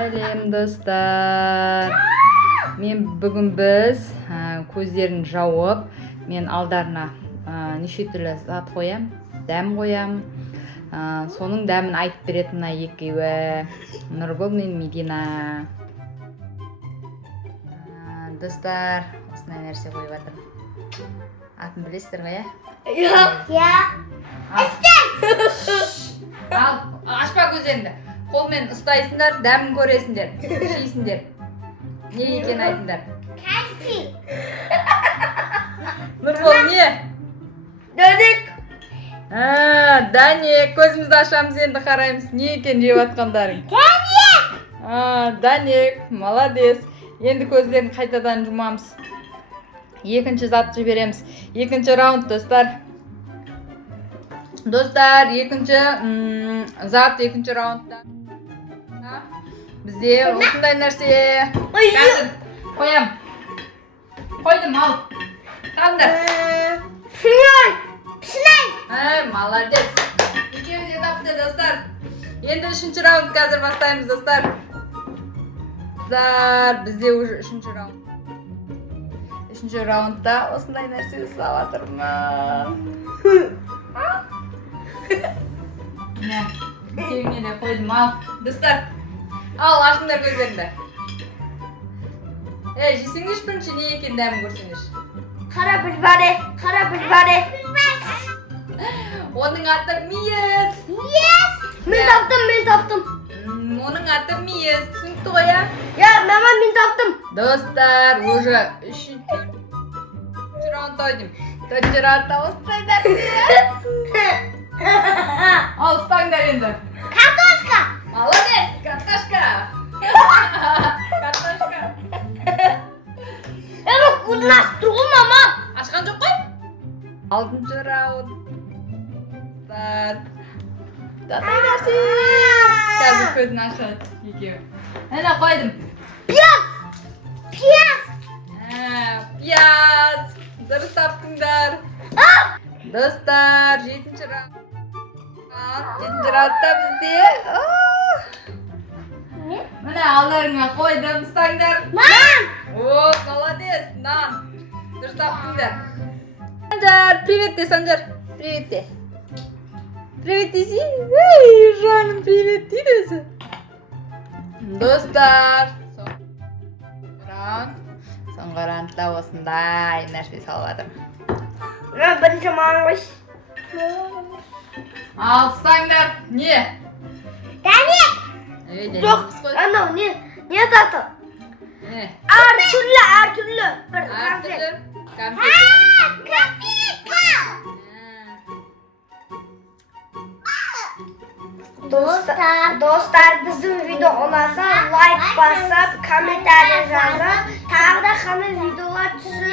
Сәлем достар. Бүгін біз көздерін жауып, мен алдарына неше түрлі зат қоям, дәм қоям. Соның дәмін айтып беретін мына екеуі, Нұргүл мен Медина. Достар, осындай нәрсе қойып жатырмын. Атын білесіздер ғой, Иә. Ал, ашпа көздеріңді. Қолмен ұстайсыңдар, дәмін көресіңдер, жейсіңдер. Не екен айтыңдар? Кәсі. Нұргүл, не? Дәнек. Дәнек, көзімізді ашамыз, енді қараймыз. Не екен жеп атқандарың? Дәнек. Дәнек, молодец. Енді көздерін қайтадан жұмамыз. Екінші зат жібереміз. Екінші раунд, достар. Достар, екінші зат, екінші раундта. Бізде осындай нәрсе. Қазір қоям. Қойдым, ал. Таңдар. Пішінай. Молодец. Екеуі де тапты, достар. Енді үшінші раунд қазір бастаймыз, достар. Бізде уже үшінші раунд. Үшінші раундта осындай нәрсе ұстап жатырмын. Міне, екеуіне де қойдым, ал. Достар, ал, ашыңдар көздеріңді. Жесеңдерші бірінші не екен дәмін көрсеңдерші. Қара білбәрі, қара білбәрі. Оның аты миыз. Мен таптым. Оның аты миыз. Түсінікті ғой, а? Я, мама, мен таптым. Достар, уже үшінші раунд ойдым. Төртінші раундта осындай нәрсе. Ал, ұстаңдар енді. Картошка. Молодец, картошка. Картошка. Құлынастыру, мама. Ашқан жоқ қой? Алтыншы раунд. Татай нәрсе. Қазір көзін ашады екеуі. Әне қойдым. Пияз. Пияз. Дұрыс таптыңдар. Достар, жетінші раунд. Жетінші раундта бізде. Міне алдарыңа қойдым, ұстаңдар. Нан. О, молодец, нан. Дұрыс таптыңдар. Санжар, привет де, Санжар. Привет де. Привет десе. Ей, жаным, привет дейді өзі. Достар. Соңғы раундта осындай нәрсе салып жатырмын. Мен бірінші маған қойш. Ал, ұстаңдар. Не? Дәнек. Жоқ, анау не тату? Әртүрлі. Бір конфет. Конфет. Достар, біздің видео ұнаса, лайк басып, комментарий жазып, тағы да қандай видеолар түсіріп